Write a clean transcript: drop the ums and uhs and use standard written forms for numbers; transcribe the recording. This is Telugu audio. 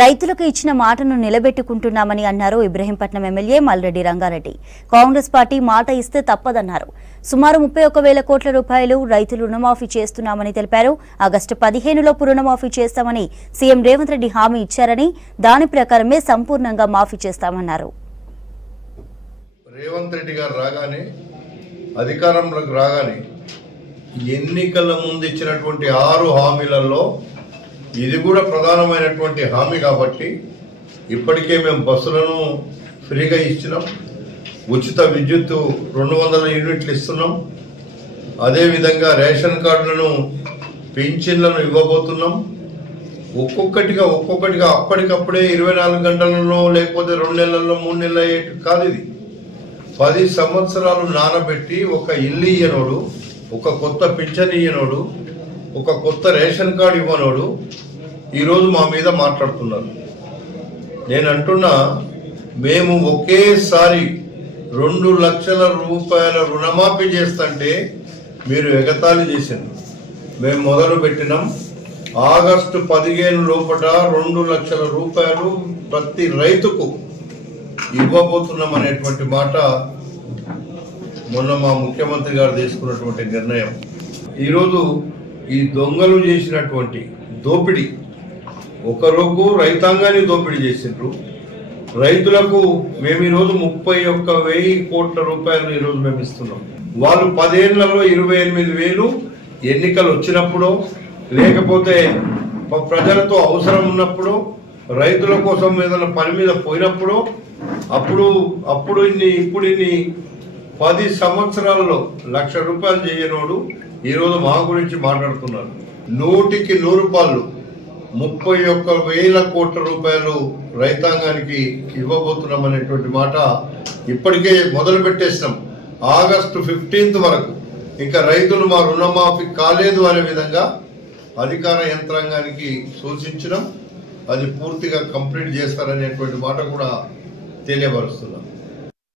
రైతులకు ఇచ్చిన మాటను నిలబెట్టుకుంటున్నామని అన్నారు ఇబ్రహీంపట్నం ఎమ్మెల్యే మల్రెడ్డి రంగారెడ్డి. కాంగ్రెస్ పార్టీ మాట ఇస్తే తప్పదన్నారు. సుమారు 31,000 కోట్ల రూపాయలు రైతులు రుణమాఫీ చేస్తున్నామని తెలిపారు. ఆగస్టు 15లోపు రుణమాఫీ చేస్తామని సీఎం రేవంత్ రెడ్డి హామీ ఇచ్చారని, దాని ప్రకారమే సంపూర్ణంగా మాఫీ చేస్తామన్నారు. రేవంత్ రెడ్డి గారు రాగానే అధికారంలోకి రాగానే ఎన్నికల ముందు ఇచ్చినటువంటి 6 హామీలలో ఇది కూడా ప్రధానమైనటువంటి హామీ కాబట్టి ఇప్పటికే మేము బస్సులను ఫ్రీగా ఇచ్చినాం, ఉచిత విద్యుత్తు 200 యూనిట్లు ఇస్తున్నాం, అదేవిధంగా రేషన్ కార్డులను పింఛన్లను ఇవ్వబోతున్నాం. ఒక్కొక్కటిగా అప్పటికప్పుడే 24 గంటలలో లేకపోతే 2 నెలల్లో 3 నెలలు కాదు. ఇది 10 సంవత్సరాలు నానబెట్టి ఒక ఇల్లు ఇయ్యనోడు, ఒక కొత్త పింఛన్ ఇయ్యనోడు, ఒక కొత్త రేషన్ కార్డు ఇవ్వనోడు ఈరోజు మా మీద మాట్లాడుతున్నారు. నేను అంటున్నా, మేము ఒకేసారి 2 లక్షల రూపాయల రుణమాఫీ చేస్తుంటే మీరు ఎగతాళి చేసింది. మేము మొదలు పెట్టినాం. ఆగస్టు 15 లోపల 2 లక్షల రూపాయలు ప్రతి రైతుకు ఇవ్వబోతున్నాం అనేటువంటి మాట మొన్న మా ముఖ్యమంత్రి గారు తీసుకున్నటువంటి నిర్ణయం. ఈరోజు ఈ దొంగలు చేసినటువంటి దోపిడీ, ఒకరోజు రైతాంగాన్ని దోపిడీ చేసిండ్రు. రైతులకు మేము ఈరోజు 31,000 కోట్ల రూపాయలు ఈరోజు మేము ఇస్తున్నాం. వాళ్ళు 10 ఏళ్లలో 28,000 ఎన్నికలు వచ్చినప్పుడు, లేకపోతే ప్రజలతో అవసరం ఉన్నప్పుడు, రైతుల కోసం ఏదైనా పని మీద పోయినప్పుడు అప్పుడు ఇప్పుడు 10 సంవత్సరాల్లో 1,00,000 రూపాయలు చేయనోడు ఈరోజు మా గురించి మాట్లాడుతున్నారు. 100కి 100 రూపాయలు 31,000 కోట్ల రూపాయలు రైతాంగానికి ఇవ్వబోతున్నాం అనేటువంటి మాట ఇప్పటికే మొదలు పెట్టేసినాం. ఆగస్టు 15 వరకు ఇంకా రైతులు మా రుణమాఫీ కాలేదు అనే విధంగా అధికార యంత్రాంగానికి సూచించడం, అది పూర్తిగా కంప్లీట్ చేస్తారనేటువంటి మాట కూడా తెలియపరుస్తున్నాం.